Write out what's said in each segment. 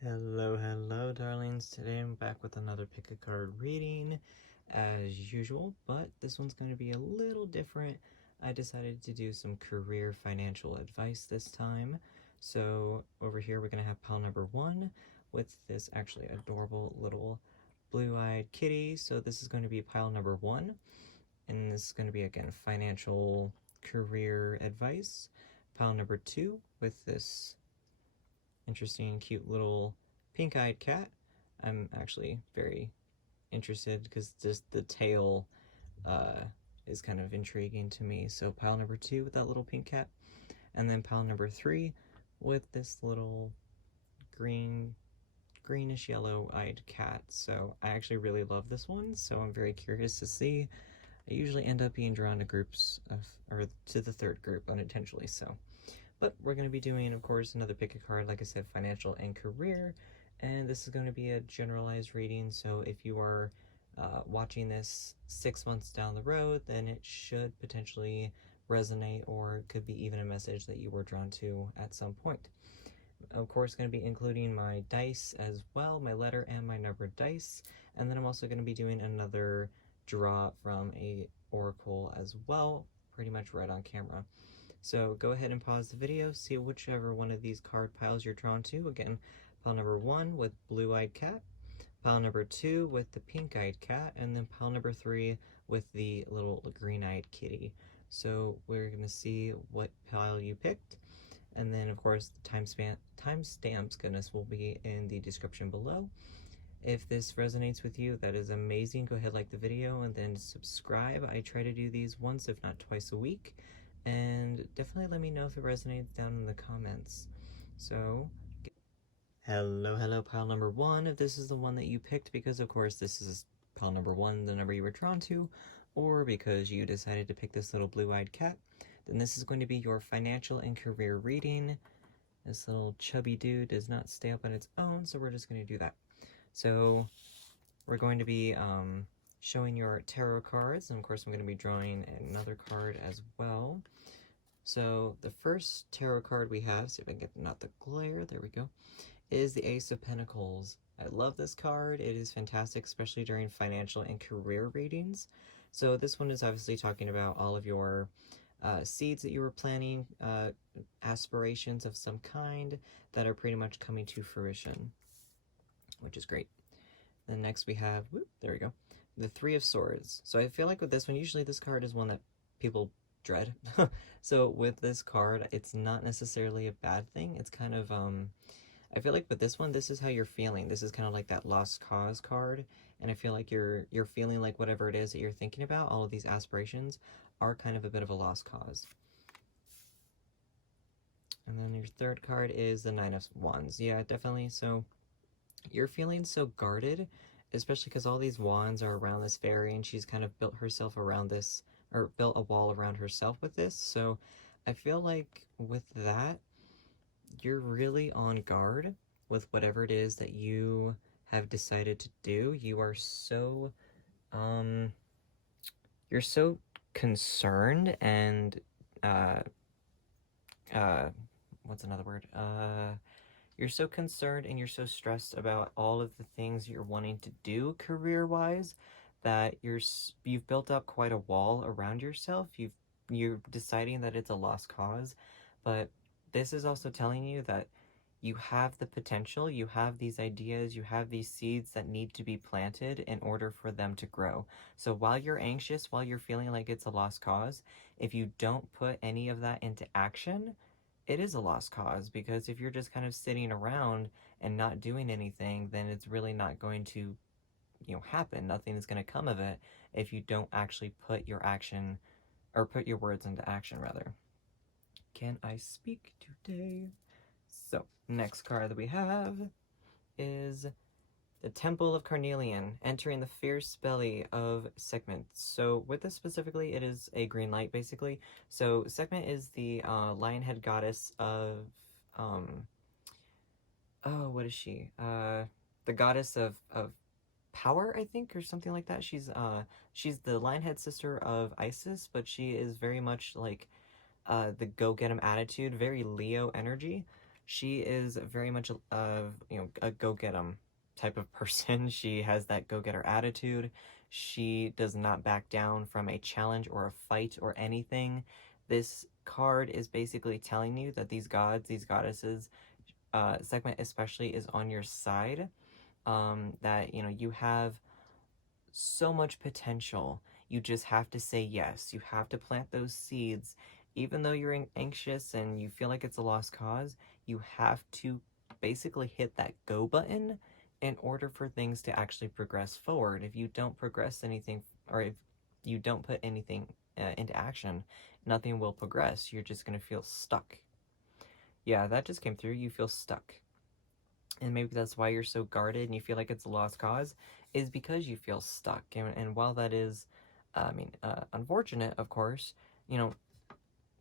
Hello, darlings. Today I'm back with another pick a card reading as usual, but this one's going to be a little different. I decided to do some career financial advice this time. So over here we're going to have pile number one with this actually adorable little blue-eyed kitty. So this is going to be pile number one, and this is going to be again financial career advice. Pile number two with this interesting, cute little pink-eyed cat. I'm actually very interested because just the tail is kind of intriguing to me. So pile number two with that little pink cat, and then pile number three with this little greenish yellow-eyed cat. So I actually really love this one, so I'm very curious to see. I usually end up being drawn to groups of, or to the third group unintentionally, so. But we're going to be doing, of course, another pick a card, like I said, financial and career. And this is going to be a generalized reading, so if you are watching this 6 months down the road, then it should potentially resonate, or it could be even a message that you were drawn to at some point. Of course, going to be including my dice as well, my letter and my numbered dice. And then I'm also going to be doing another draw from a oracle as well, pretty much right on camera. So go ahead and pause the video, see whichever one of these card piles you're drawn to. Again, pile number one with blue-eyed cat, pile number two with the pink-eyed cat, and then pile number three with the little green-eyed kitty. So we're going to see what pile you picked. And then, of course, the timestamps, goodness, will be in the description below. If this resonates with you, that is amazing. Go ahead, like the video, and then subscribe. I try to do these once, if not twice a week. And definitely let me know if it resonates down in the comments. So, hello, pile number one. If this is the one that you picked, because of course this is pile number one, the number you were drawn to, or because you decided to pick this little blue-eyed cat, then this is going to be your financial and career reading. This little chubby dude does not stay up on its own, so we're just going to do that. So we're going to be showing your tarot cards, and of course I'm going to be drawing another card as well. So the first tarot card we have, see if I can get not the glare, there we go, is the Ace of Pentacles. I love this card. It is fantastic, especially during financial and career readings. So this one is obviously talking about all of your seeds that you were planting, aspirations of some kind that are pretty much coming to fruition, which is great. Then next we have, there we go, the Three of Swords. So I feel like with this one, usually this card is one that people dread. So with this card, it's not necessarily a bad thing. It's kind of, I feel like with this one, this is how you're feeling. This is kind of like that lost cause card. And I feel like you're feeling like whatever it is that you're thinking about, all of these aspirations are kind of a bit of a lost cause. And then your third card is the Nine of Wands. Yeah, definitely. So you're feeling so guarded, especially because all these wands are around this fairy, and she's kind of built herself around this, or built a wall around herself with this. So I feel like with that, you're really on guard with whatever it is that you have decided to do. You are so, you're so concerned and, what's another word? You're so concerned and you're so stressed about all of the things you're wanting to do career-wise that you've built up quite a wall around yourself. You're deciding that it's a lost cause, but this is also telling you that you have the potential, you have these ideas, you have these seeds that need to be planted in order for them to grow. So while you're anxious, while you're feeling like it's a lost cause, if you don't put any of that into action, it is a lost cause, because if you're just kind of sitting around and not doing anything, then it's really not going to, happen. Nothing is going to come of it if you don't actually put your action, or put your words into action, rather. Can I speak today? So, next card that we have is the Temple of Carnelian, entering the fierce belly of Sekhmet. So with this specifically, it is a green light, basically. So Sekhmet is the lionhead goddess of, what is she? The goddess of power, I think, or something like that. She's the lionhead sister of Isis, but she is very much like the go-get-em attitude, very Leo energy. She is very much a go-get-em type of person. She has that go-getter attitude. She does not back down from a challenge or a fight or anything. This card is basically telling you that these gods, these goddesses, segment especially, is on your side. That you have so much potential. You just have to say yes. You have to plant those seeds. Even though you're anxious and you feel like it's a lost cause, you have to basically hit that go button in order for things to actually progress forward. If you don't progress anything, or if you don't put anything into action, nothing will progress. You're just going to feel stuck. Yeah, that just came through. You feel stuck. And maybe that's why you're so guarded and you feel like it's a lost cause, is because you feel stuck. And while that is, unfortunate, of course,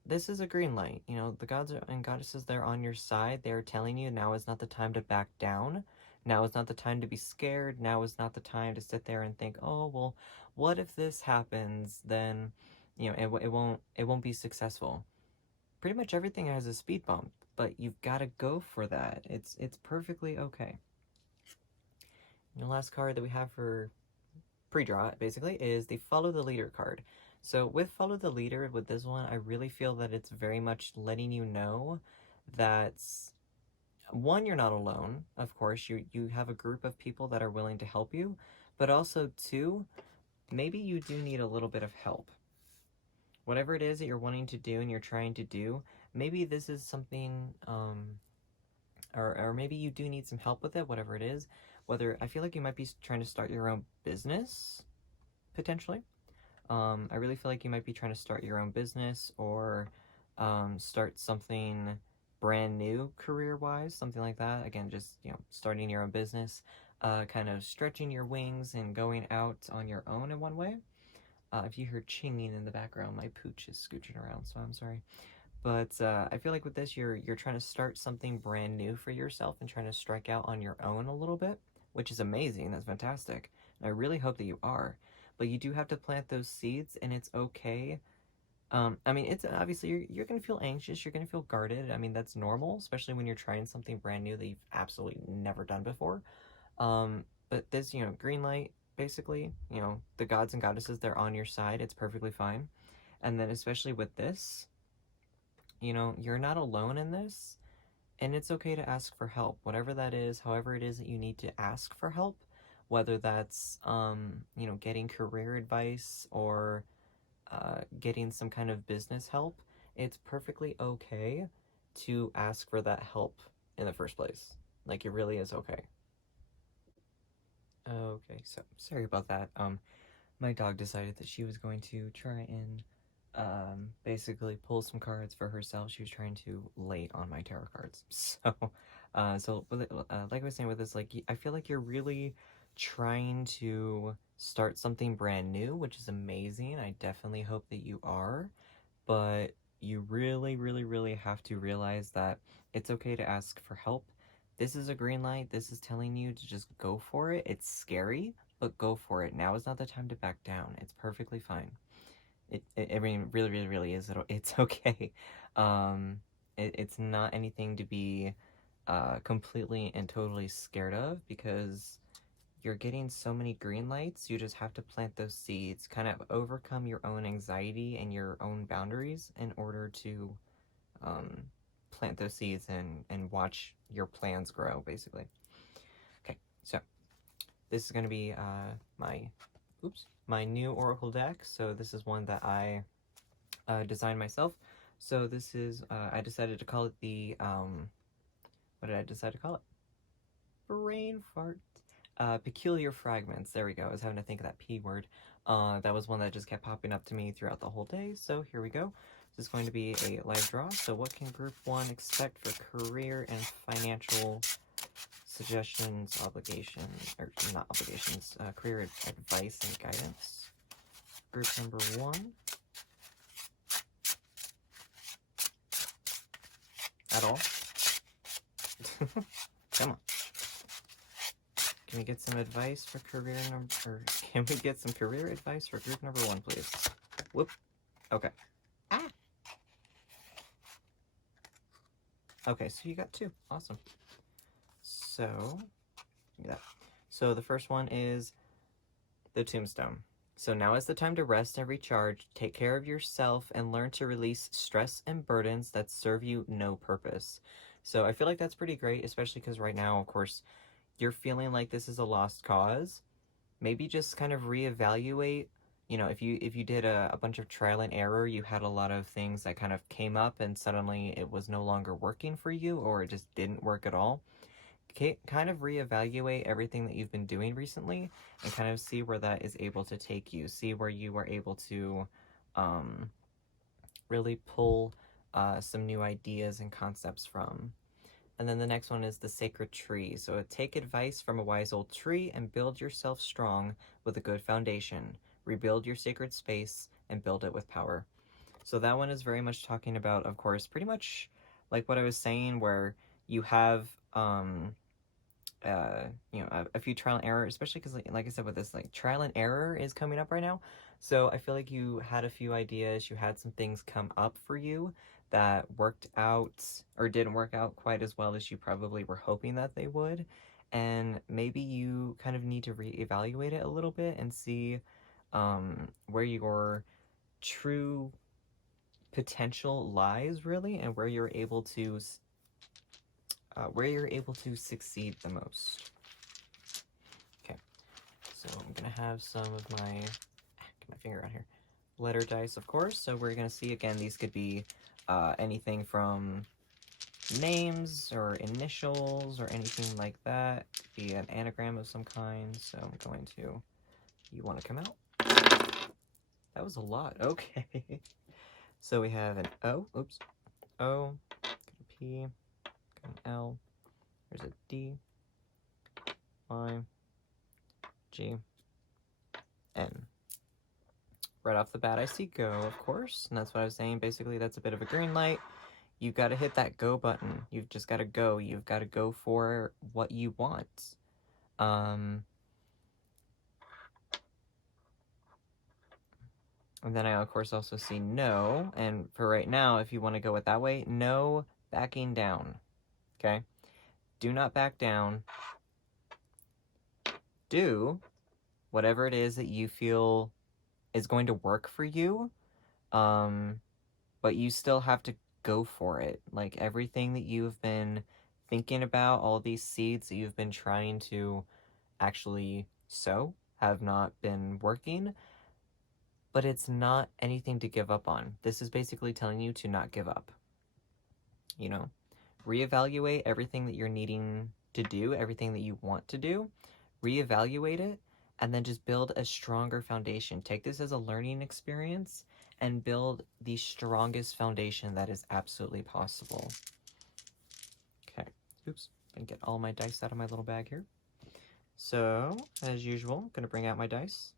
this is a green light. The gods and goddesses, they're on your side. They're telling you now is not the time to back down. Now is not the time to be scared. Now is not the time to sit there and think, oh, well, what if this happens? Then, it won't be successful. Pretty much everything has a speed bump, but you've got to go for that. It's perfectly okay. And the last card that we have for pre-draw, basically, is the Follow the Leader card. So with Follow the Leader, with this one, I really feel that it's very much letting you know that, one, you're not alone. Of course, you have a group of people that are willing to help you, but also, two, maybe you do need a little bit of help. Whatever it is that you're wanting to do and you're trying to do, maybe this is something, or maybe you do need some help with it, whatever it is. Whether, I feel like you might be trying to start your own business, potentially. I really feel like you might be trying to start your own business, or start something brand new career-wise, something like that. Again, just, starting your own business, kind of stretching your wings and going out on your own in one way. If you hear chinging in the background, my pooch is scooching around, so I'm sorry. But I feel like with this, you're trying to start something brand new for yourself and trying to strike out on your own a little bit, which is amazing. That's fantastic. And I really hope that you are. But you do have to plant those seeds, and it's okay. It's obviously you're going to feel anxious. You're going to feel guarded. That's normal, especially when you're trying something brand new that you've absolutely never done before. But this, green light, basically, the gods and goddesses, they're on your side. It's perfectly fine. And then especially with this, you're not alone in this, and it's okay to ask for help, whatever that is, however it is that you need to ask for help, whether that's, getting career advice, or getting some kind of business help. It's perfectly okay to ask for that help in the first place. Like, it really is okay. Okay, so sorry about that. My dog decided that she was going to try and basically pull some cards for herself. She was trying to lay on my tarot cards. So with it, like I was saying with this, like, I feel like you're really trying to start something brand new, which is amazing. I definitely hope that you are, but you really, really, really have to realize that it's okay to ask for help. This is a green light. This is telling you to just go for it. It's scary, but go for it. Now is not the time to back down. It's perfectly fine. Really, really, really is. It's okay. It's not anything to be completely and totally scared of, because you're getting so many green lights. You just have to plant those seeds, kind of overcome your own anxiety and your own boundaries in order to plant those seeds and watch your plans grow, basically. Okay, so this is going to be my new Oracle deck. So this is one that I designed myself. So this is, I decided to call it the, what did I decide to call it? Brain fart. Peculiar Fragments. There we go. I was having to think of that P word. That was one that just kept popping up to me throughout the whole day. So here we go. This is going to be a live draw. So what can Group 1 expect for career and financial suggestions, obligations, or not obligations, career advice and guidance? Group number 1. At all? Come on. Can we get some advice for career number, or can we get some career advice for group number 1, please? Whoop. Okay. Ah! Okay, so you got 2. Awesome. So, give me that. So the first one is the Tombstone. So now is the time to rest and recharge, take care of yourself, and learn to release stress and burdens that serve you no purpose. So I feel like that's pretty great, especially because right now, of course, you're feeling like this is a lost cause. Maybe just kind of reevaluate. You know, if you did a bunch of trial and error, you had a lot of things that kind of came up and suddenly it was no longer working for you, or it just didn't work at all. Kind of reevaluate everything that you've been doing recently and kind of see where that is able to take you. See where you are able to um, really pull some new ideas and concepts from. And then the next one is the sacred tree. So take advice from a wise old tree and build yourself strong with a good foundation. Rebuild your sacred space and build it with power. So that one is very much talking about, of course, pretty much like what I was saying, where you have you know, a few trial and error, especially because like I said, with this, like, trial and error is coming up right now. So I feel like you had a few ideas, you had some things come up for you that worked out or didn't work out quite as well as you probably were hoping that they would, and maybe you kind of need to reevaluate it a little bit and see where your true potential lies, really, and where you're able to succeed the most. Okay, so I'm gonna have some of my, get my finger out here, letter dice, of course. So we're gonna see, again, these could be anything from names or initials or anything like that. Could be an anagram of some kind. So I'm going to, you want to come out? That was a lot. Okay. So we have an O, oops, O, got a P, got an L, there's a D, Y, G, N. Right off the bat, I see go, of course, and that's what I was saying. Basically, that's a bit of a green light. You've got to hit that go button. You've just got to go. You've got to go for what you want. And then I, of course, also see no, and for right now, if you want to go it that way, no backing down, okay? Do not back down. Do whatever it is that you feel is going to work for you, but you still have to go for it. Like, everything that you've been thinking about, all these seeds that you've been trying to actually sow have not been working, but it's not anything to give up on. This is basically telling you to not give up. You know, reevaluate everything that you're needing to do, everything that you want to do, reevaluate it, and then just build a stronger foundation. Take this as a learning experience and build the strongest foundation that is absolutely possible. Okay, oops, gonna get all my dice out of my little bag here. So, as usual, I'm gonna bring out my dice.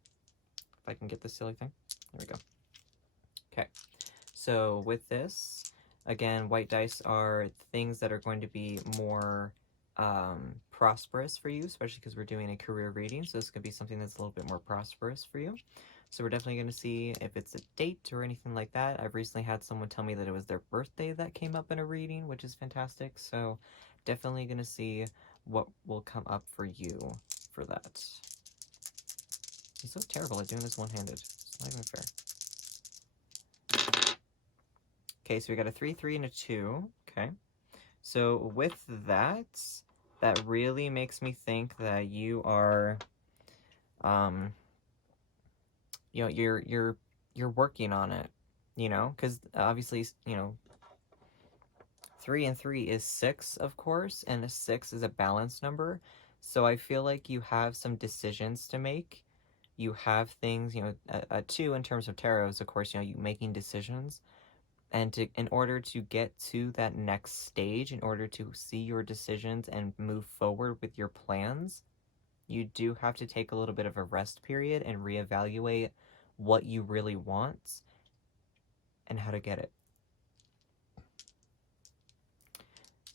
If I can get this silly thing. There we go. Okay, so with this, again, white dice are things that are going to be more prosperous for you, especially because we're doing a career reading, so this could be something that's a little bit more prosperous for you. So we're definitely going to see if it's a date or anything like that. I've recently had someone tell me that it was their birthday that came up in a reading, which is fantastic. So definitely going to see what will come up for you for that. I'm so terrible at doing this one-handed. It's not even fair. Okay, so we got a 3, 3, and a 2. Okay. So with that, that really makes me think that you are, you know, you're working on it, you know, because obviously, you know, 3 and 3 is 6, of course, and a 6 is a balanced number. So I feel like you have some decisions to make. You have things, you know, a 2 in terms of tarot is, of course, you know, you making decisions. And in order to get to that next stage, in order to see your decisions and move forward with your plans, you do have to take a little bit of a rest period and reevaluate what you really want and how to get it.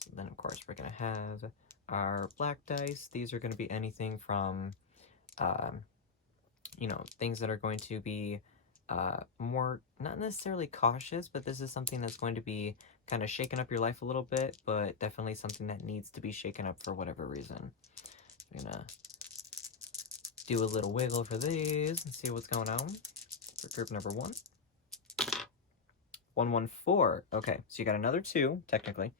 And then, of course, we're going to have our black dice. These are going to be anything from, you know, things that are going to be more, not necessarily cautious, but this is something that's going to be kind of shaking up your life a little bit, but definitely something that needs to be shaken up for whatever reason. I'm gonna do a little wiggle for these and see what's going on for group number 1. 114. Okay, so you got another 2, technically,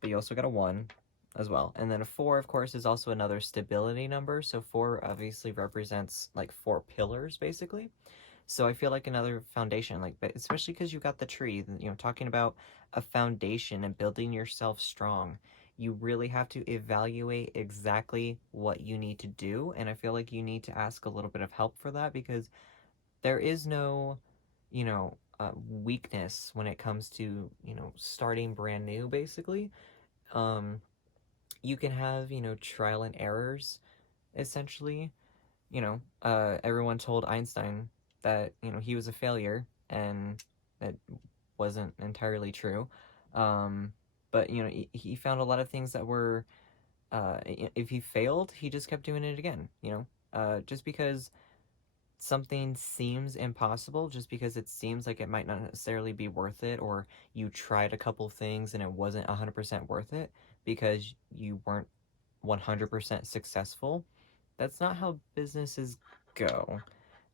but you also got a 1 as well. And then a 4, of course, is also another stability number. So 4 obviously represents like 4 pillars, basically. So I feel like another foundation, like, especially because you got the tree, you know, talking about a foundation and building yourself strong. You really have to evaluate exactly what you need to do. And I feel like you need to ask a little bit of help for that, because there is no, you know, weakness when it comes to, you know, starting brand new, basically. You can have, you know, trial and errors, essentially. You know, everyone told Einstein that, you know, he was a failure, and that wasn't entirely true. But, you know, he found a lot of things that were, if he failed, he just kept doing it again, you know? Just because something seems impossible, just because it seems like it might not necessarily be worth it, or you tried a couple things and it wasn't 100% worth it because you weren't 100% successful, that's not how businesses go.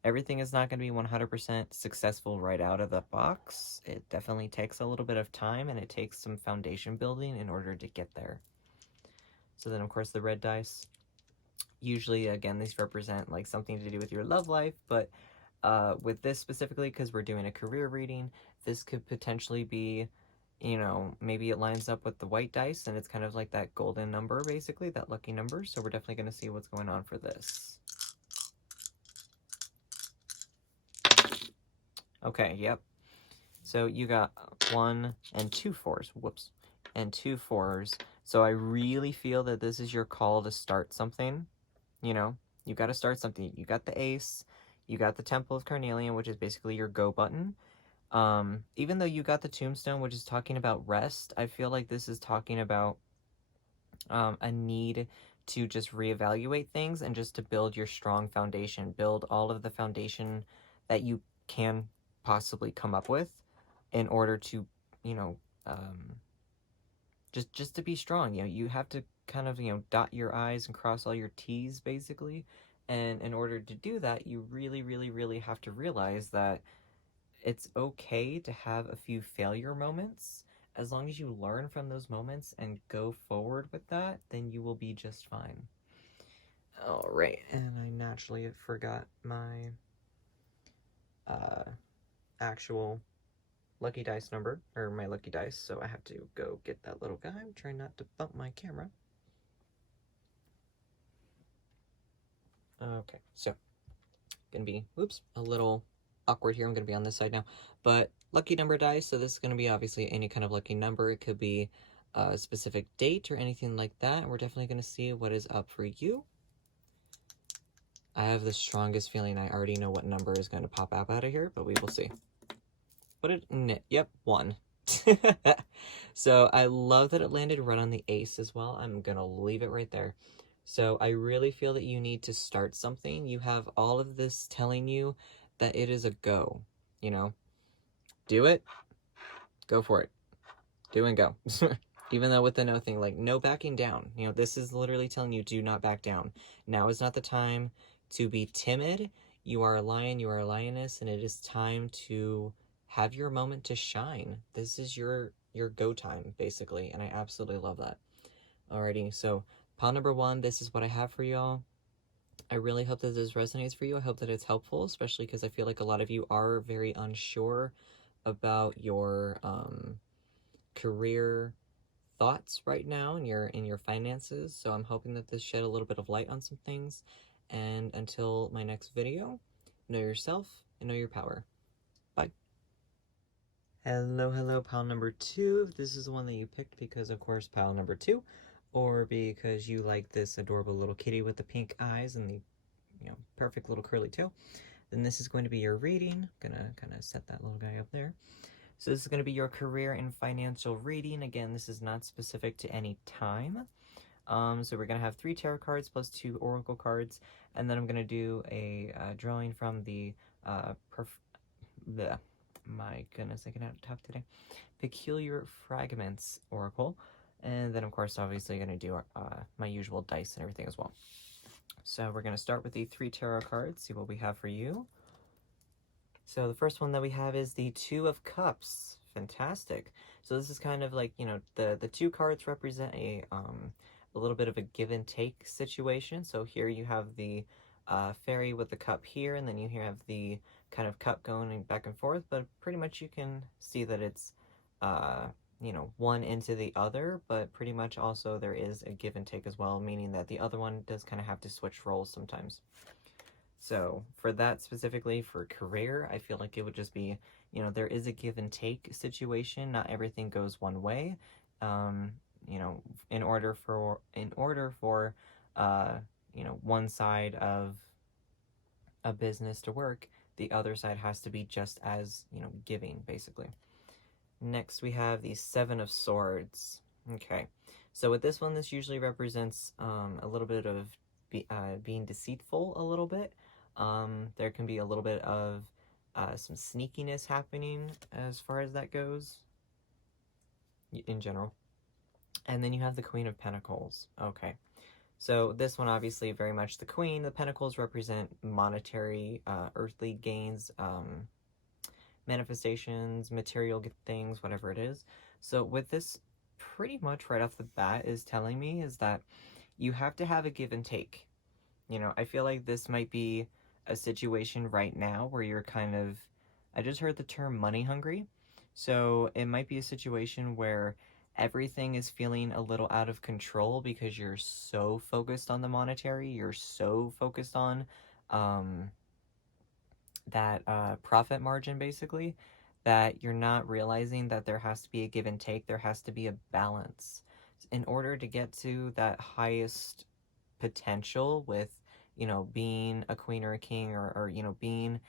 Everything is not going to be 100% successful right out of the box. It definitely takes a little bit of time, and it takes some foundation building in order to get there. So then, of course, the red dice. Usually, again, these represent like something to do with your love life, but with this specifically, because we're doing a career reading, this could potentially be, you know, maybe it lines up with the white dice, and it's kind of like that golden number, basically, that lucky number. So we're definitely going to see what's going on for this. Okay, yep. So you got 1 and 2 4s. Whoops. And 2 4s. So I really feel that this is your call to start something. You know, you got to start something. You got the ace. You got the Temple of Carnelian, which is basically your go button. Even though you got the Tombstone, which is talking about rest, I feel like this is talking about a need to just reevaluate things and just to build your strong foundation, build all of the foundation that you can possibly come up with in order to, you know, just to be strong. You know, you have to kind of, you know, dot your I's and cross all your T's, basically. And in order to do that, you really, really, really have to realize that it's okay to have a few failure moments. As long as you learn from those moments and go forward with that, then you will be just fine. All right, and I naturally forgot my actual lucky dice number, or my lucky dice, so I have to go get that little guy. I'm trying not to bump my camera. Okay, so gonna be, oops, a little awkward here. I'm gonna be on this side now, but lucky number dice. So this is gonna be obviously any kind of lucky number. It could be a specific date or anything like that. And we're definitely gonna see what is up for you. I have the strongest feeling I already know what number is going to pop out of here, but we will see. Yep, 1. So I love that it landed right on the ace as well. I'm gonna leave it right there. So I really feel that you need to start something. You have all of this telling you that it is a go, you know? Do it, go for it. Do and go. Even though with the no thing, like, no backing down. You know, this is literally telling you, do not back down. Now is not the time to be timid. You are a lion, you are a lioness, and it is time to have your moment to shine. This is your go time, basically, and I absolutely love that. Alrighty, so pile number 1, this is what I have for y'all. I really hope that this resonates for you. I hope that it's helpful, especially because I feel like a lot of you are very unsure about your career thoughts right now in your finances. So I'm hoping that this shed a little bit of light on some things. And until my next video, know yourself and know your power. Bye. Hello, pile number 2. If this is the one that you picked because, of course, pile number 2, or because you like this adorable little kitty with the pink eyes and the, you know, perfect little curly tail, then this is going to be your reading. Gonna kind of set that little guy up there. So this is going to be your career and financial reading. Again, this is not specific to any time. So we're going to have 3 tarot cards plus 2 oracle cards, and then I'm going to do a drawing from the My goodness, I cannot talk today. Peculiar Fragments Oracle. And then, of course, obviously going to do my usual dice and everything as well. So we're going to start with the 3 tarot cards, see what we have for you. So the first one that we have is the Two of Cups. Fantastic. So this is kind of like, the 2 cards represent a little bit of a give and take situation. So here you have the fairy with the cup here, and then you have the kind of cup going back and forth, but pretty much you can see that it's one into the other, but pretty much also there is a give and take as well, meaning that the other one does kind of have to switch roles sometimes. So for that specifically, for career, I feel like it would just be, there is a give and take situation. Not everything goes one way. In order for one side of a business to work, the other side has to be just as, giving, basically. Next, we have the Seven of Swords. Okay, so with this one, this usually represents a little bit of being deceitful a little bit. There can be a little bit of some sneakiness happening as far as that goes in general. And then you have the Queen of Pentacles. Okay, so this one obviously very much the Queen. The Pentacles represent monetary, earthly gains, manifestations, material things, whatever it is. So with this, pretty much right off the bat is telling me is that you have to have a give and take. I feel like this might be a situation right now where you're kind of, I just heard the term money hungry. So it might be a situation where everything is feeling a little out of control because you're so focused on the monetary, you're so focused on that profit margin, basically, that you're not realizing that there has to be a give and take, there has to be a balance. In order to get to that highest potential with, being a queen or a king, or being,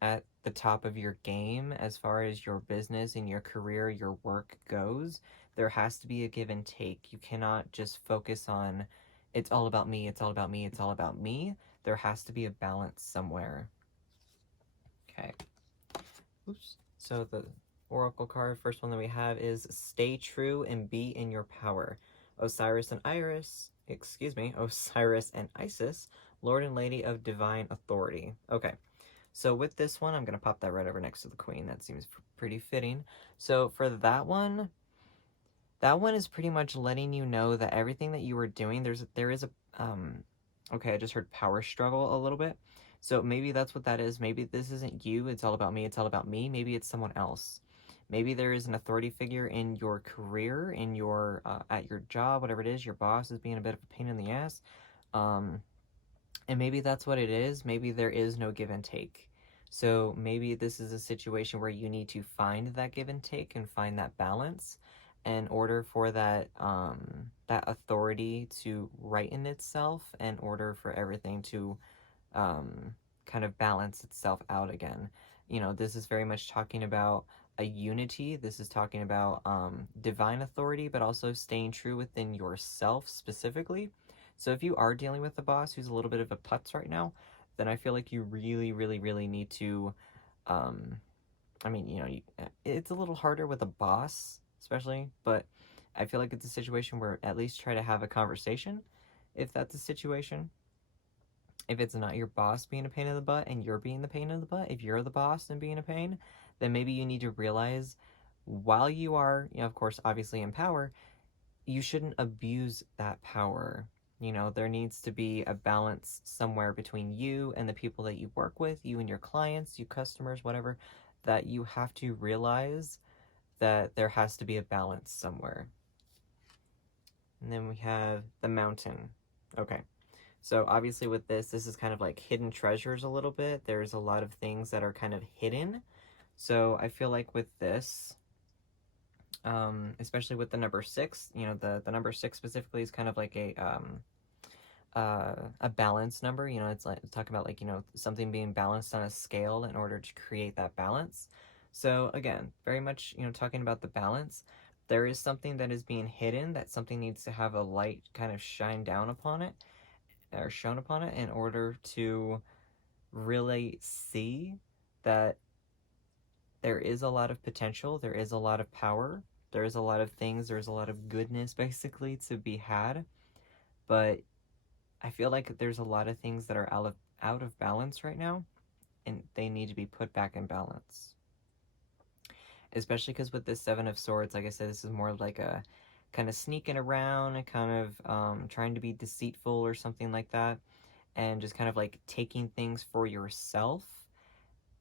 at the top of your game as far as your business and your career, your work goes, there has to be a give and take. You cannot just focus on, it's all about me, it's all about me, it's all about me. There has to be a balance somewhere. Okay. Oops. So the oracle card, first one that we have is Stay True and Be in Your Power. Osiris and Isis, Lord and Lady of Divine Authority. Okay. So with this one, I'm going to pop that right over next to the Queen. That seems pretty fitting. So for that one is pretty much letting you know that everything that you were doing, there is a okay, I just heard power struggle a little bit. So maybe that's what that is. Maybe this isn't you, it's all about me, it's all about me. Maybe it's someone else. Maybe there is an authority figure in your career, in your at your job, whatever it is, your boss is being a bit of a pain in the ass. And maybe that's what it is. Maybe there is no give and take. So maybe this is a situation where you need to find that give and take and find that balance in order for that that authority to righten itself, in order for everything to kind of balance itself out again. This is very much talking about a unity. This is talking about divine authority, but also staying true within yourself specifically. So if you are dealing with a boss who's a little bit of a putz right now, then I feel like you really, really, really need to, it's a little harder with a boss, especially, but I feel like it's a situation where at least try to have a conversation, if that's a situation. If it's not your boss being a pain in the butt and you're being the pain in the butt, if you're the boss and being a pain, then maybe you need to realize while you are, of course, obviously in power, you shouldn't abuse that power. There needs to be a balance somewhere between you and the people that you work with, you and your clients, you customers, whatever, that you have to realize that there has to be a balance somewhere. And then we have the Mountain. Okay. So obviously with this is kind of like hidden treasures a little bit. There's a lot of things that are kind of hidden. So I feel like with this, especially with the number 6, the number 6 specifically is kind of like a balance number. It's like talking about, like, something being balanced on a scale in order to create that balance. So again, very much, talking about the balance. There is something that is being hidden, that something needs to have a light kind of shine down upon it, or shown upon it, in order to really see that there is a lot of potential, there is a lot of power, there is a lot of things, there's a lot of goodness basically to be had, but I feel like there's a lot of things that are out of balance right now, and they need to be put back in balance. Especially because with this Seven of Swords, like I said, this is more like a kind of sneaking around and kind of trying to be deceitful or something like that, and just kind of like taking things for yourself.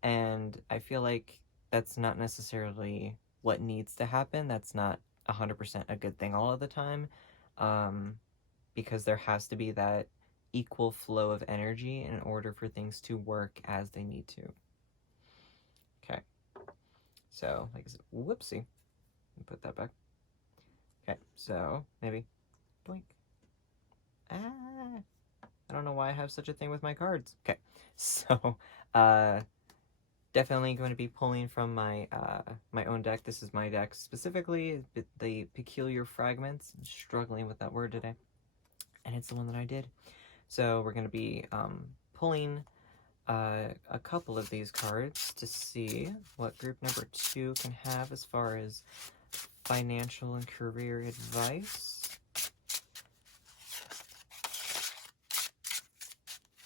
And I feel like that's not necessarily what needs to happen. That's not 100% a good thing all of the time, because there has to be that equal flow of energy in order for things to work as they need to. Okay. So, like I said, whoopsie. Put that back. Okay, so maybe blink. I don't know why I have such a thing with my cards. Okay, so definitely going to be pulling from my my own deck. This is my deck specifically, the Peculiar Fragments. I'm struggling with that word today, and it's the one that I did. So we're going to be pulling a couple of these cards to see what group number 2 can have as far as financial and career advice.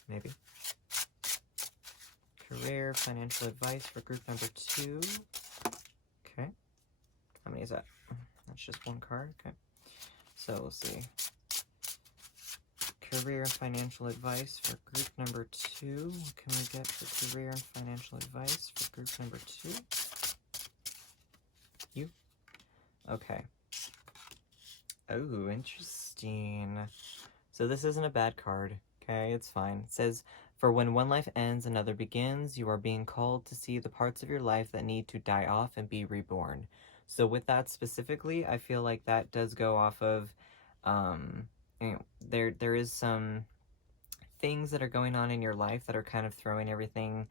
Maybe. Career, financial advice for group number 2. Okay. How many is that? That's just one card. Okay. So we'll see. Career and financial advice for group number 2. What can we get for career and financial advice for group number 2? You? Okay. Oh, interesting. So this isn't a bad card. Okay, it's fine. It says, for when one life ends, another begins. You are being called to see the parts of your life that need to die off and be reborn. So with that specifically, I feel like that does go off of, you know, there is some things that are going on in your life that are kind of throwing everything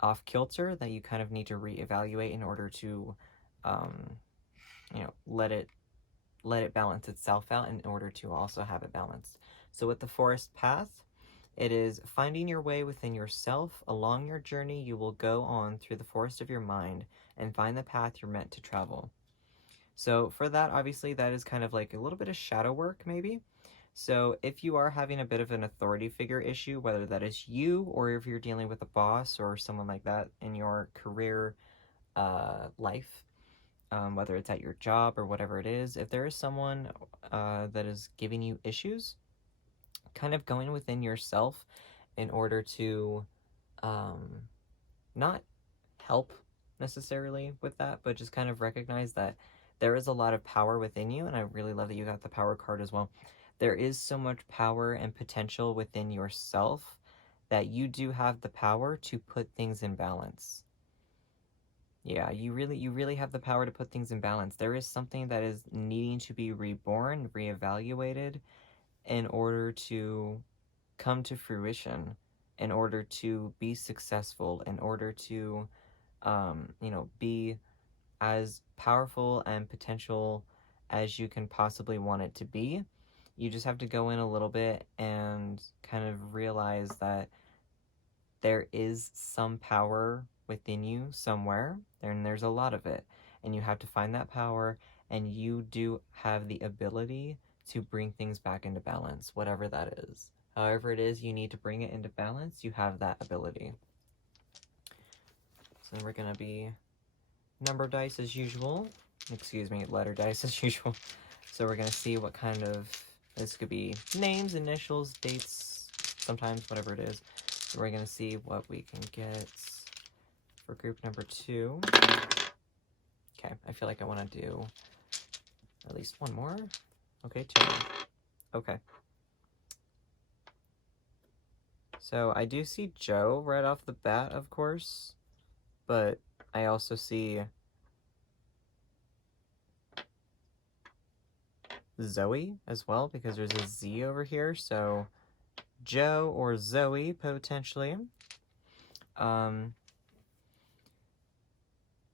off kilter that you kind of need to reevaluate in order to, you know, let it balance itself out in order to also have it balanced. So with the forest path, it is finding your way within yourself. Along your journey, you will go on through the forest of your mind and find the path you're meant to travel. So for that, obviously, that is kind of like a little bit of shadow work, maybe. So if you are having a bit of an authority figure issue, whether that is you or if you're dealing with a boss or someone like that in your career life, whether it's at your job or whatever it is, if there is someone that is giving you issues, kind of going within yourself in order to not help necessarily with that, but just kind of recognize that there is a lot of power within you. And I really love that you got the power card as well. There is so much power and potential within yourself that you do have the power to put things in balance. Yeah, you really have the power to put things in balance. There is something that is needing to be reborn, reevaluated in order to come to fruition, in order to be successful, in order to, you know, be as powerful and potential as you can possibly want it to be. You just have to go in a little bit and kind of realize that there is some power within you somewhere, and there's a lot of it, and you have to find that power, and you do have the ability to bring things back into balance, whatever that is. However it is you need to bring it into balance, you have that ability. So then we're going to be number dice as usual. Excuse me, letter dice as usual. So we're going to see what kind of, this could be names, initials, dates, sometimes whatever it is. So we're going to see what we can get for group number 2. Okay, I feel like I want to do at least one more. Okay, 2. Okay. So I do see Joe right off the bat, of course, but I also see Zoe as well, because there's a Z over here, so Joe or Zoe, potentially.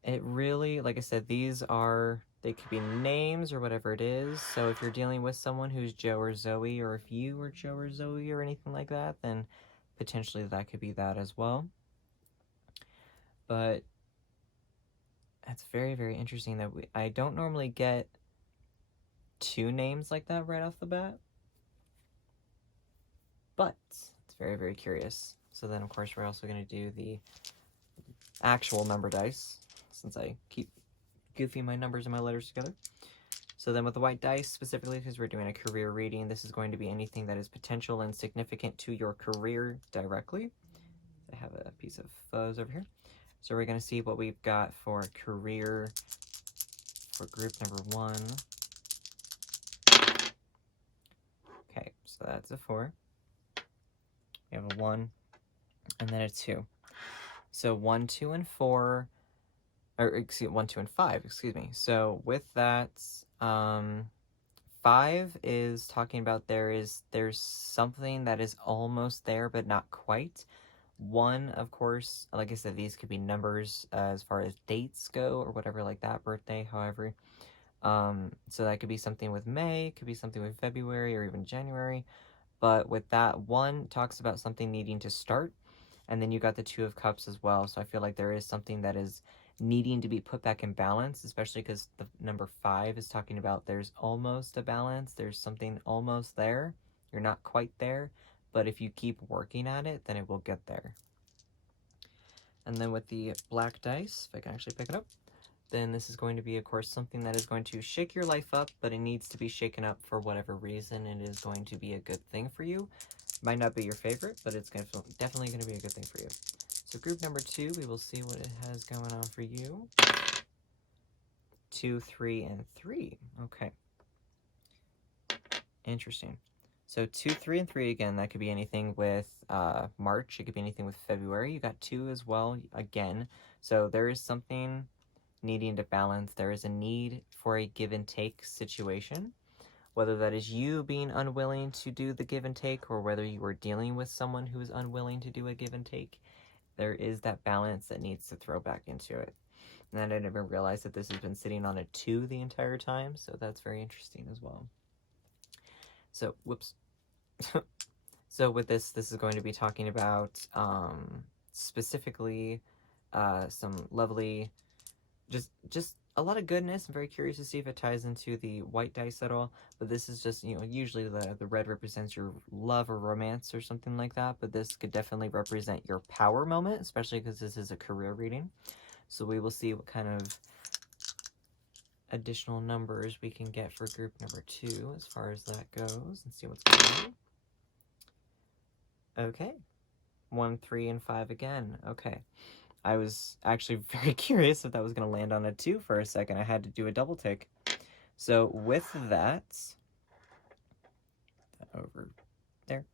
It really, like I said, these are, they could be names or whatever it is, so if you're dealing with someone who's Joe or Zoe, or if you are Joe or Zoe or anything like that, then potentially that could be that as well. But It's very, very interesting that I don't normally get two names like that right off the bat. But it's very, very curious. So then, of course, we're also going to do the actual number dice, since I keep goofing my numbers and my letters together. So then with the white dice, specifically because we're doing a career reading, this is going to be anything that is potential and significant to your career directly. I have a piece of fuzz over here. So we're going to see what we've got for career for group number 1. Okay, so that's a 4. We have a 1, and then a 2. So 1, 2, and 4, or excuse 1, 2, and 5, excuse me. So with that, 5 is talking about there's something that is almost there, but not quite. 1, of course, like I said, these could be numbers as far as dates go or whatever like that, birthday, however. So that could be something with May, could be something with February or even January. But with that, 1 talks about something needing to start. And then you got the 2 of Cups as well. So I feel like there is something that is needing to be put back in balance, especially because the number 5 is talking about there's almost a balance. There's something almost there. You're not quite there. But if you keep working at it, then it will get there. And then with the black dice, if I can actually pick it up, then this is going to be, of course, something that is going to shake your life up, but it needs to be shaken up for whatever reason. It is going to be a good thing for you. Might not be your favorite, but it's definitely going to be a good thing for you. So group number 2, we will see what it has going on for you. 2, 3, and 3. Okay. Interesting. So 2, 3, and 3 again, that could be anything with March. It could be anything with February. You got 2 as well, again. So there is something needing to balance. There is a need for a give and take situation. Whether that is you being unwilling to do the give and take, or whether you are dealing with someone who is unwilling to do a give and take, there is that balance that needs to throw back into it. And then I never realized that this has been sitting on a 2 the entire time, so that's very interesting as well. So, whoops. So with this is going to be talking about specifically some lovely, just a lot of goodness. I'm very curious to see if it ties into the white dice at all, but this is just, usually the red represents your love or romance or something like that, but this could definitely represent your power moment, especially because this is a career reading. So we will see what kind of additional numbers we can get for group number 2 as far as that goes, and see what's going on. Okay, 1, 3, and 5 again. Okay. I was actually very curious if that was going to land on a 2 for a second. I had to do a double tick. So with that, over there.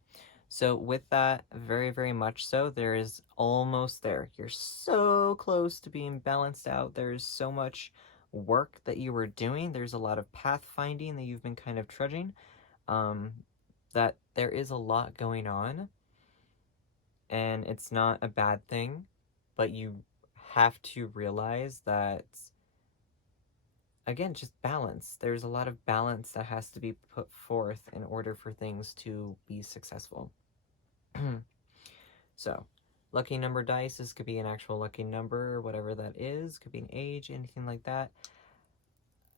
So with that, very, very much so, there is almost there. You're so close to being balanced out. There's so much work that you were doing. There's a lot of pathfinding that you've been kind of trudging. That there is a lot going on. And it's not a bad thing. But you have to realize that, again, just balance. There's a lot of balance that has to be put forth in order for things to be successful. So, lucky number dice, this could be an actual lucky number, or whatever that is. Could be an age, anything like that.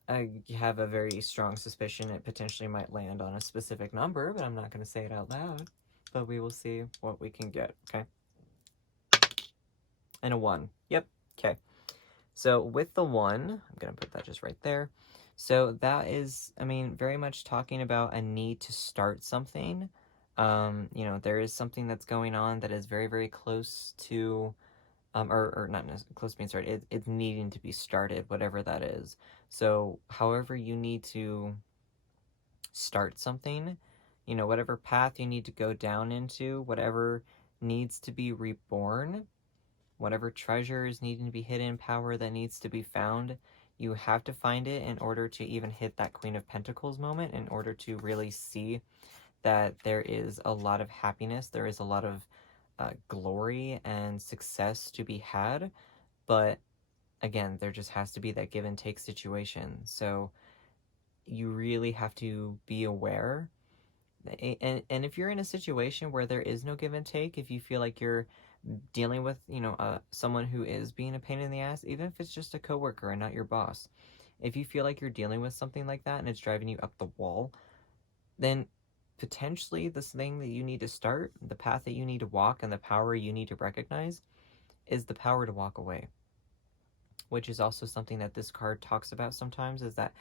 I have a very strong suspicion it potentially might land on a specific number, but I'm not going to say it out loud. But we will see what we can get, okay? And a 1. Yep, okay. So with the 1, I'm going to put that just right there. So that is, very much talking about a need to start something. There is something that's going on that is very, very close to, or not close to being started. It's needing to be started, whatever that is. So however you need to start something, whatever path you need to go down into, whatever needs to be reborn, whatever treasure is needing to be hidden, power that needs to be found, you have to find it in order to even hit that Queen of Pentacles moment, in order to really see that there is a lot of happiness, there is a lot of glory and success to be had. But again, there just has to be that give and take situation. So you really have to be aware. And if you're in a situation where there is no give and take, if you feel like you're dealing with, someone who is being a pain in the ass, even if it's just a coworker and not your boss. If you feel like you're dealing with something like that and it's driving you up the wall, then potentially this thing that you need to start, the path that you need to walk, and the power you need to recognize is the power to walk away. Which is also something that this card talks about sometimes, is that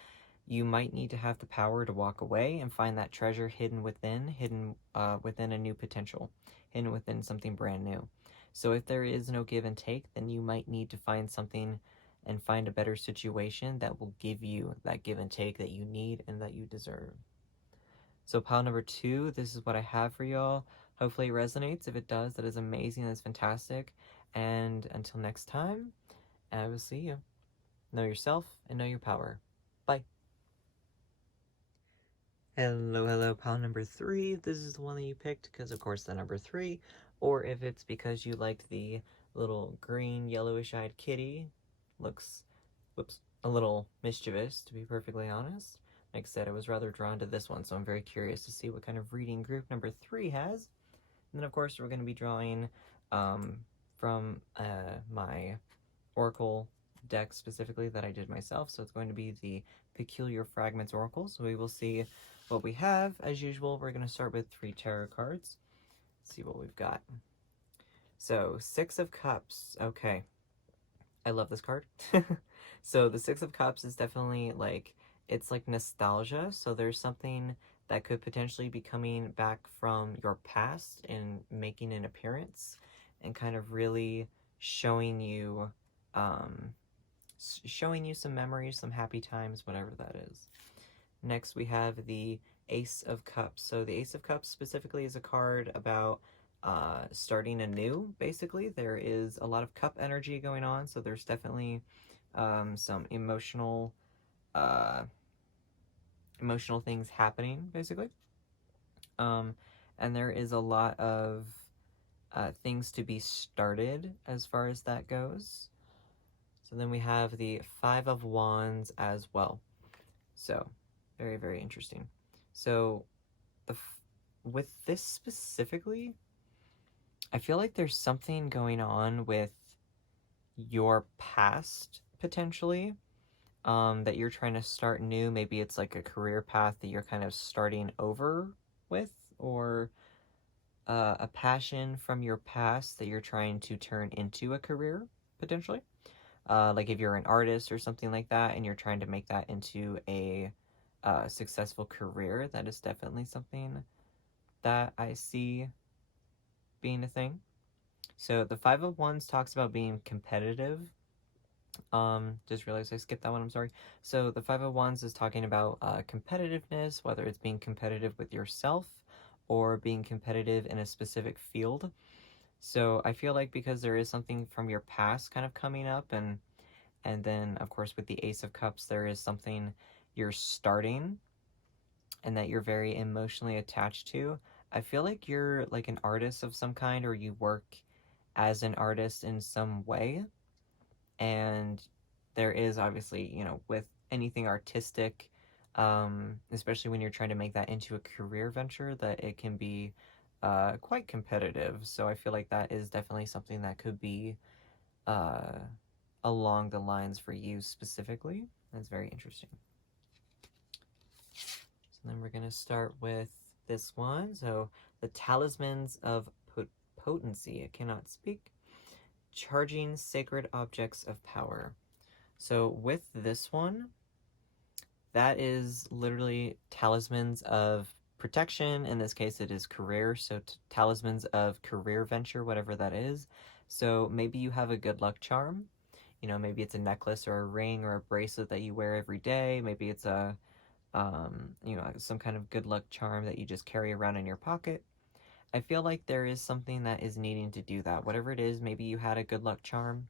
you might need to have the power to walk away and find that treasure hidden within a new potential, hidden within something brand new. So if there is no give and take, then you might need to find something and find a better situation that will give you that give and take that you need and that you deserve. So pile number 2, this is what I have for y'all. Hopefully it resonates. If it does, that is amazing. That's fantastic. And until next time, I will see you. Know yourself and know your power. Bye. Hello, pile number 3. This is the one that you picked because, of course, the number 3. Or if it's because you liked the little green, yellowish-eyed kitty. Looks, a little mischievous, to be perfectly honest. Like I said, I was rather drawn to this one, so I'm very curious to see what kind of reading group number 3 has. And then, of course, we're going to be drawing from my Oracle deck specifically that I did myself. So it's going to be the Peculiar Fragments Oracle. So we will see what we have. As usual, we're going to start with 3 tarot cards. Let's see what we've got. So 6 of Cups. Okay. I love this card. So the 6 of Cups is definitely it's like nostalgia. So there's something that could potentially be coming back from your past and making an appearance and kind of really showing you some memories, some happy times, whatever that is. Next, we have the Ace of Cups. So the Ace of Cups specifically is a card about starting anew, basically. There is a lot of cup energy going on, so there's definitely some emotional things happening, basically. And there is a lot of things to be started as far as that goes. So then we have the 5 of Wands as well. So, very, very interesting. So, with this specifically, I feel like there's something going on with your past, potentially, that you're trying to start new. Maybe it's like a career path that you're kind of starting over with, or a passion from your past that you're trying to turn into a career, potentially. Like if you're an artist or something like that and you're trying to make that into a successful career, that is definitely something that I see being a thing. So the 5 of Wands talks about being competitive. Just realized I skipped that one, I'm sorry. So the 5 of Wands is talking about competitiveness, whether it's being competitive with yourself or being competitive in a specific field. So I feel like because there is something from your past kind of coming up, and then of course with the Ace of Cups there is something you're starting and that you're very emotionally attached to. I feel like you're like an artist of some kind, or you work as an artist in some way. And there is obviously, with anything artistic, especially when you're trying to make that into a career venture, that it can be quite competitive. So I feel like that is definitely something that could be along the lines for you specifically. That's very interesting. So then we're going to start with this one. So the Talismans of Potency. I cannot speak. Charging sacred objects of power. So with this one, that is literally talismans of protection. In this case, it is career. So talismans of career venture, whatever that is. So maybe you have a good luck charm. Maybe it's a necklace or a ring or a bracelet that you wear every day. Maybe it's a, some kind of good luck charm that you just carry around in your pocket. I feel like there is something that is needing to do that. Whatever it is, maybe you had a good luck charm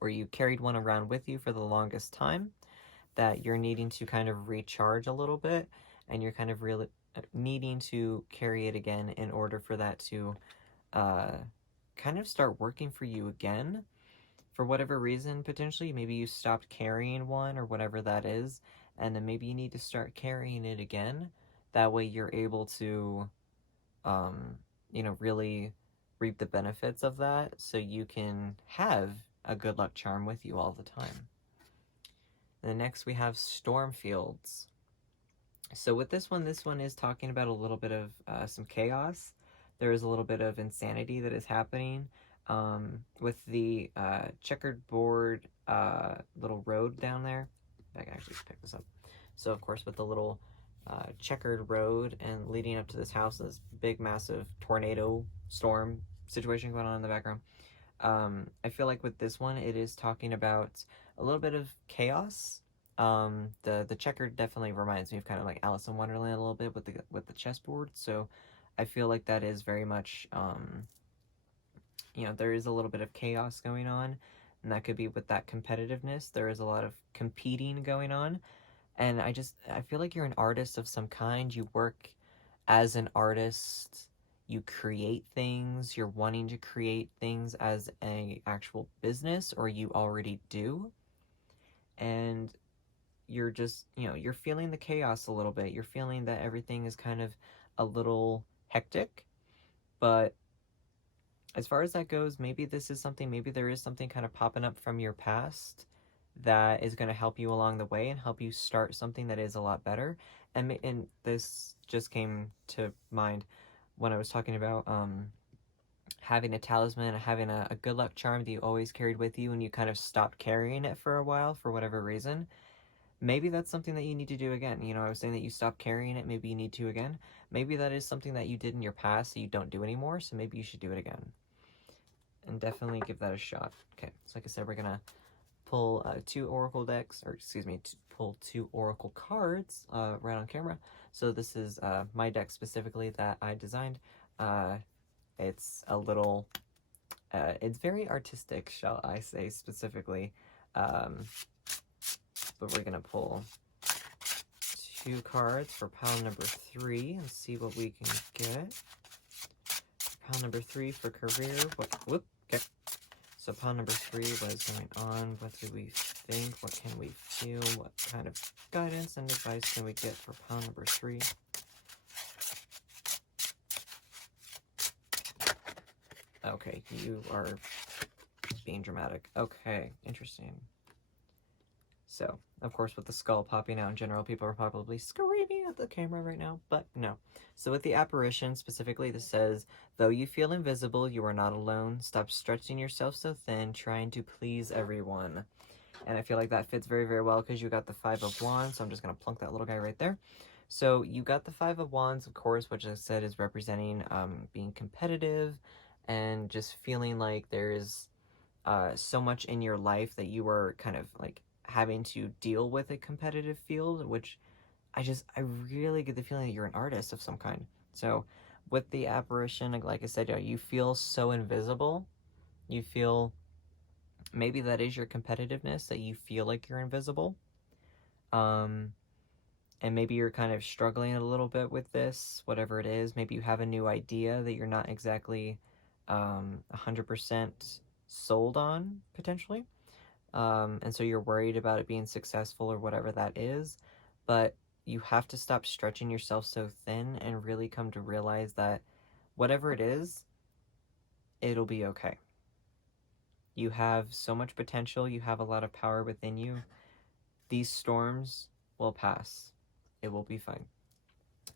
or you carried one around with you for the longest time, that you're needing to kind of recharge a little bit, and you're kind of really needing to carry it again in order for that to kind of start working for you again. For whatever reason, potentially, maybe you stopped carrying one or whatever that is, and then maybe you need to start carrying it again. That way you're able to, really reap the benefits of that so you can have a good luck charm with you all the time. And then next we have Stormfields. So with this one is talking about a little bit of some chaos. There is a little bit of insanity that is happening with the checkered board little road down there. I can actually pick this up. So of course with the little checkered road and leading up to this house, this big massive tornado storm situation going on in the background. I feel like with this one, it is talking about a little bit of chaos. The checkered definitely reminds me of kind of like Alice in Wonderland a little bit with the chessboard. So I feel like that is very much there is a little bit of chaos going on, and that could be with that competitiveness. There is a lot of competing going on, and I feel like you're an artist of some kind. You work as an artist, you create things, you're wanting to create things as an actual business, or you already do, and you're just, you're feeling the chaos a little bit. You're feeling that everything is kind of a little hectic, but as far as that goes, maybe there is something kind of popping up from your past that is going to help you along the way and help you start something that is a lot better. And this just came to mind when I was talking about having a talisman, having a good luck charm that you always carried with you and you kind of stopped carrying it for a while for whatever reason. Maybe that's something that you need to do again. I was saying that you stopped carrying it, maybe you need to again. Maybe that is something that you did in your past that you don't do anymore, so maybe you should do it again. And definitely give that a shot. Okay, so like I said, we're gonna pull two oracle decks, or excuse me, pull two oracle cards right on camera. So this is my deck specifically that I designed. It's a little, it's very artistic, shall I say specifically. But we're gonna pull two cards for pile number 3 and see what we can get. Pile number 3 for career. Okay. So pile number 3, what is going on? What do we think? What can we feel? What kind of guidance and advice can we get for pile number 3? Okay, you are being dramatic. Okay, interesting. So, of course, with the skull popping out in general, people are probably screaming at the camera right now, but no. So with the apparition specifically, this says, though you feel invisible, you are not alone. Stop stretching yourself so thin, trying to please everyone. And I feel like that fits very, very well because you got the 5 of Wands, so I'm just going to plunk that little guy right there. So you got the 5 of Wands, of course, which I said is representing being competitive and just feeling like there is so much in your life that you are kind of like having to deal with a competitive field, which I really get the feeling that you're an artist of some kind. So with the apparition, like I said, you feel so invisible. You feel, maybe that is your competitiveness, that you feel like you're invisible. And maybe you're kind of struggling a little bit with this, whatever it is. Maybe you have a new idea that you're not exactly 100% sold on, potentially. And so you're worried about it being successful or whatever that is, but you have to stop stretching yourself so thin and really come to realize that whatever it is, it'll be okay. You have so much potential, you have a lot of power within you. These storms will pass. It will be fine.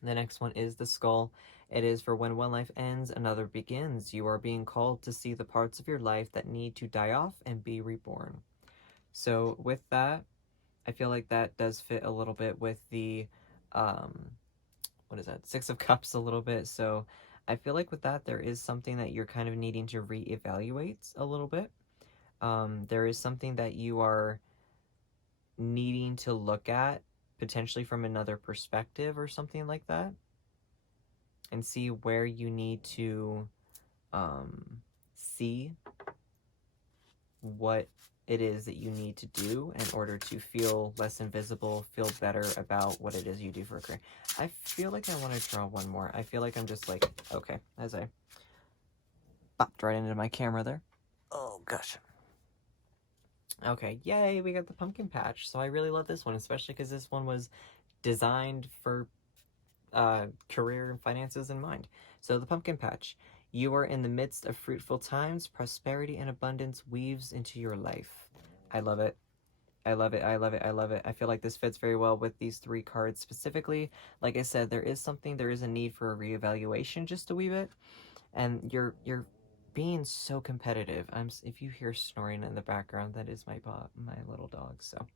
The next one is the skull. It is for when one life ends, another begins. You are being called to see the parts of your life that need to die off and be reborn. So with that, I feel like that does fit a little bit with the, what is that, 6 of Cups a little bit. So I feel like with that, there is something that you're kind of needing to reevaluate a little bit. There is something that you are needing to look at potentially from another perspective or something like that, and see where you need to see what it is that you need to do in order to feel less invisible, feel better about what it is you do for a career. I feel like I want to draw one more. I feel like I'm just like, okay, as I popped right into my camera there. Oh, gosh. Okay, yay, we got the pumpkin patch. So I really love this one, especially because this one was designed for career and finances in mind. So the pumpkin patch. You are in the midst of fruitful times. Prosperity and abundance weaves into your life. I love it. I love it. I love it. I love it. I feel like this fits very well with these 3 cards specifically. Like I said, there is a need for a reevaluation just a wee bit. And you're being so competitive. If you hear snoring in the background, that is my little dog. So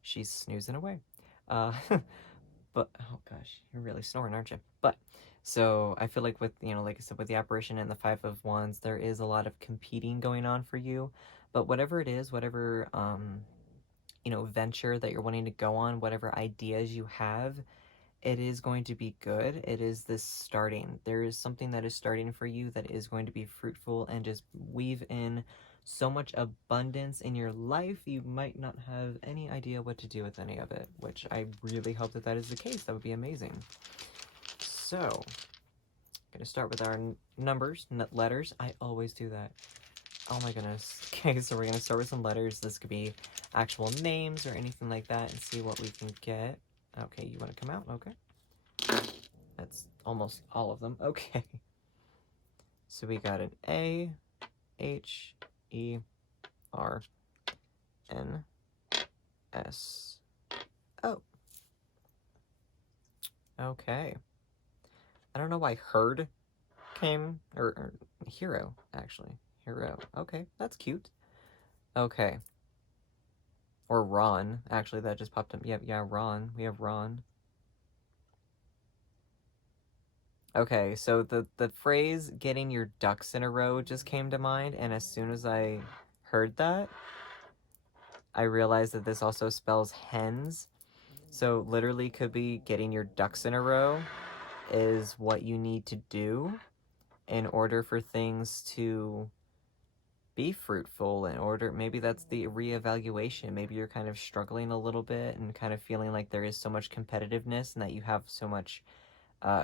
she's snoozing away. Uh, but oh gosh, you're really snoring, aren't you? But so I feel like with, like I said, with the apparition and the 5 of Wands, there is a lot of competing going on for you. But whatever it is, whatever venture that you're wanting to go on, whatever ideas you have, it is going to be good. It is this starting. There is something that is starting for you that is going to be fruitful and just weave in so much abundance in your life. You might not have any idea what to do with any of it, which I really hope that is the case. That would be amazing. So, I'm going to start with our numbers, letters. I always do that. Oh my goodness. Okay, so we're going to start with some letters. This could be actual names or anything like that and see what we can get. Okay, you want to come out? Okay. That's almost all of them. Okay. So we got an A, H, E, R, N, S, O. Okay. I don't know why herd came, or hero, actually. Hero. Okay, that's cute. Okay. Or Ron. Actually, that just popped up. Yeah, Ron. We have Ron. Okay, so the phrase "getting your ducks in a row" just came to mind, and as soon as I heard that, I realized that this also spells hens. So literally could be getting your ducks in a row is what you need to do in order for things to be fruitful. Maybe that's the reevaluation. Maybe you're kind of struggling a little bit and kind of feeling like there is so much competitiveness and that you have so much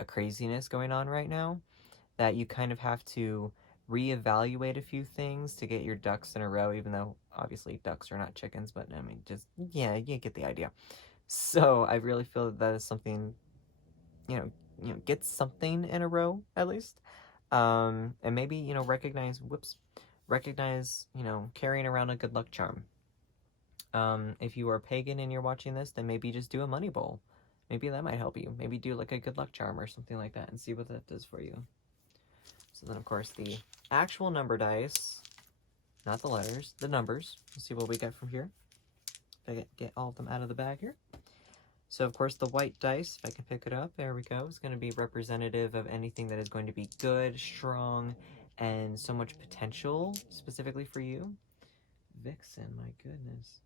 craziness going on right now that you kind of have to reevaluate a few things to get your ducks in a row, even though obviously ducks are not chickens, but I mean, just, yeah, you get the idea. So I really feel that is something, get something in a row at least. And maybe, recognize, carrying around a good luck charm. If you are pagan and you're watching this, then maybe just do a money bowl. Maybe that might help you. Maybe do like a good luck charm or something like that and see what that does for you. So then, of course, the actual number dice, not the letters, the numbers. Let's see what we get from here. If I get all of them out of the bag here. So, of course, the white dice, if I can pick it up, there we go, is going to be representative of anything that is going to be good, strong, and so much potential specifically for you. Vixen, my goodness.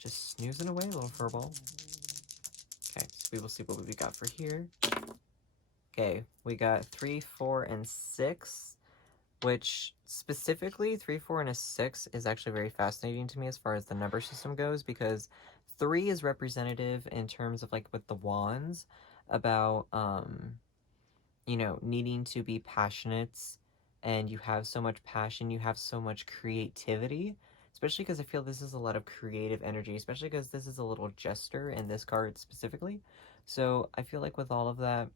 Just snoozing away, little furball. Okay, so we will see what we got for here. Okay, we got 3, 4, and 6, which specifically 3, 4, and a 6 is actually very fascinating to me as far as the number system goes, because 3 is representative in terms of like with the wands about needing to be passionate, and you have so much passion, you have so much creativity, especially because I feel this is a lot of creative energy, especially because this is a little jester in this card specifically. So I feel like with all of that,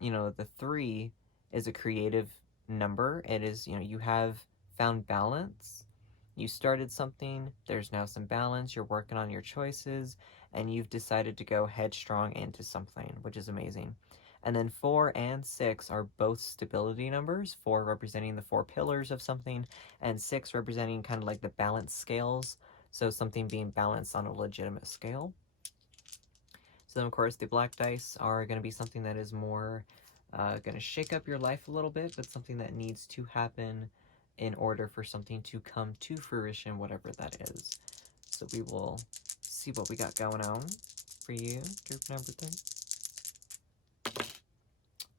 the 3 is a creative number. It is, you have found balance. You started something, there's now some balance, you're working on your choices, and you've decided to go headstrong into something, which is amazing. And then 4 and 6 are both stability numbers, 4 representing the 4 pillars of something, and 6 representing kind of like the balance scales, so something being balanced on a legitimate scale. So then, of course, the black dice are going to be something that is more going to shake up your life a little bit, but something that needs to happen in order for something to come to fruition, whatever that is. So we will see what we got going on for you, group number 3.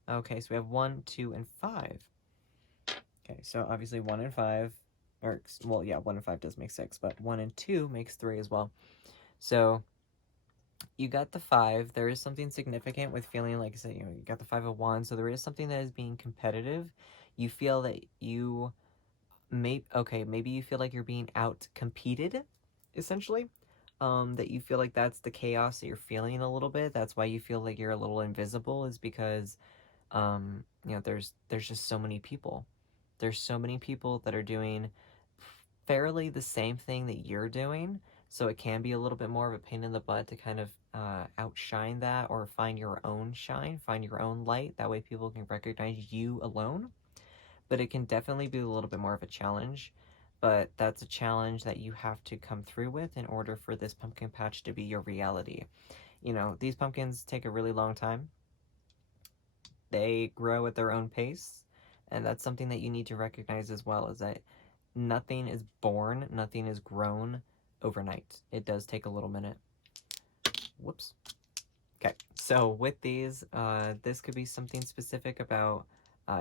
Okay, so we have 1, 2, and 5. Okay, so obviously 1 and 5, or, well, yeah, 1 and 5 does make 6, but 1 and 2 makes 3 as well. So you got the 5. There is something significant with feeling, like I said, you got the 5 of Wands, so there is something that is being competitive. You feel that you maybe you feel like you're being out competed, essentially. That you feel like that's the chaos that you're feeling a little bit. That's why you feel like you're a little invisible, is because There's just so many people. There's so many people that are doing fairly the same thing that you're doing, so it can be a little bit more of a pain in the butt to kind of outshine that, or find your own shine, find your own light. That way people can recognize you alone. But it can definitely be a little bit more of a challenge. But that's a challenge that you have to come through with in order for this pumpkin patch to be your reality. These pumpkins take a really long time. They grow at their own pace. And that's something that you need to recognize as well, is that nothing is born, nothing is grown overnight. It does take a little minute. Whoops. Okay, so with these, this could be something specific about,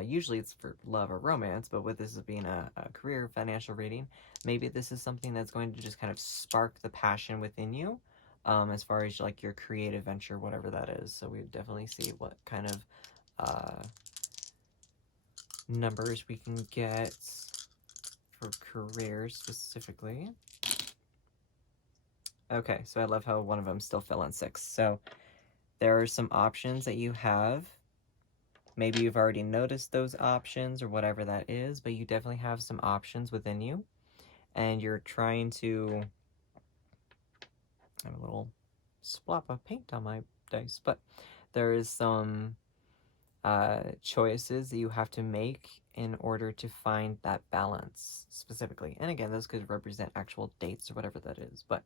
usually it's for love or romance, but with this as being a career financial reading, maybe this is something that's going to just kind of spark the passion within you, as far as like your creative venture, whatever that is. So we definitely see what kind of numbers we can get for careers specifically. Okay, so I love how one of them still fell on 6. So there are some options that you have. Maybe you've already noticed those options or whatever that is, but you definitely have some options within you. And you're trying to... I have a little splop of paint on my dice, but there is some choices that you have to make in order to find that balance specifically. And again, those could represent actual dates or whatever that is, but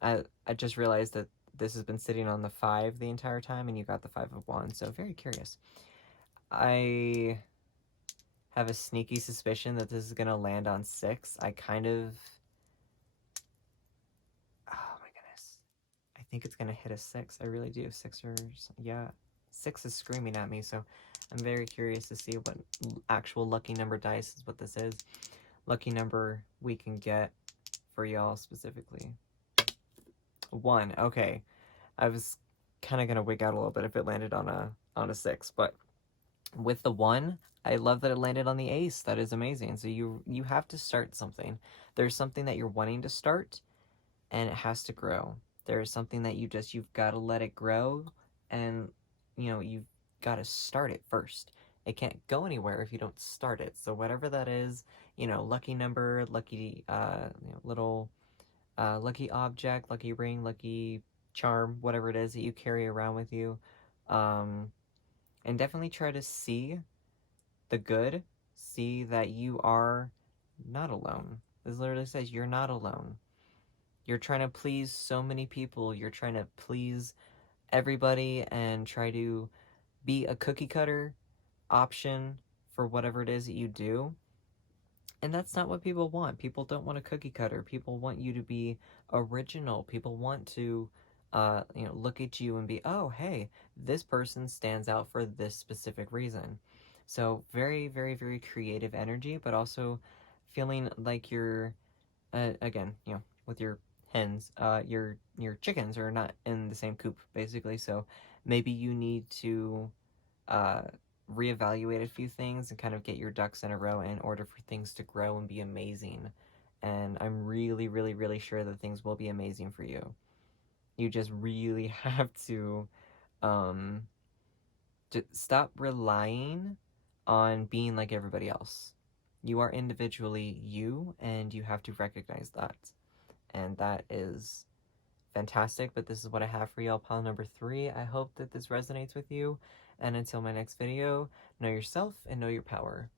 I just realized that this has been sitting on the 5 the entire time, and you got the 5 of Wands, so very curious. I have a sneaky suspicion that this is going to land on 6. I kind of... Oh my goodness. I think it's going to hit a 6. I really do. 6 or... Yeah. 6 is screaming at me, so I'm very curious to see what actual lucky number dice is what this is. Lucky number we can get for y'all specifically. 1. Okay. I was kind of going to wig out a little bit if it landed on a 6, but with the 1, I love that it landed on the ace. That is amazing. So you have to start something. There's something that you're wanting to start, and it has to grow. There's something that you've got to let it grow, and you've got to start it first. It can't go anywhere if you don't start it. So whatever that is, lucky number, lucky little lucky object, lucky ring, lucky charm, whatever it is that you carry around with you, and definitely try to see the good. See that you are not alone. This literally says you're not alone. You're trying to please so many people. You're trying to please everybody and try to be a cookie cutter option for whatever it is that you do. And that's not what people want. People don't want a cookie cutter. People want you to be original. People want to look at you and be, oh, hey, this person stands out for this specific reason. So very, very, very creative energy, but also feeling like you're, again, with your hens, your chickens are not in the same coop, basically. So maybe you need to reevaluate a few things and kind of get your ducks in a row in order for things to grow and be amazing. And I'm really, really, really sure that things will be amazing for you. You just really have to stop relying on being like everybody else. You are individually you, and you have to recognize that. And that is fantastic, but this is what I have for y'all, pile number 3. I hope that this resonates with you, and until my next video, know yourself and know your power.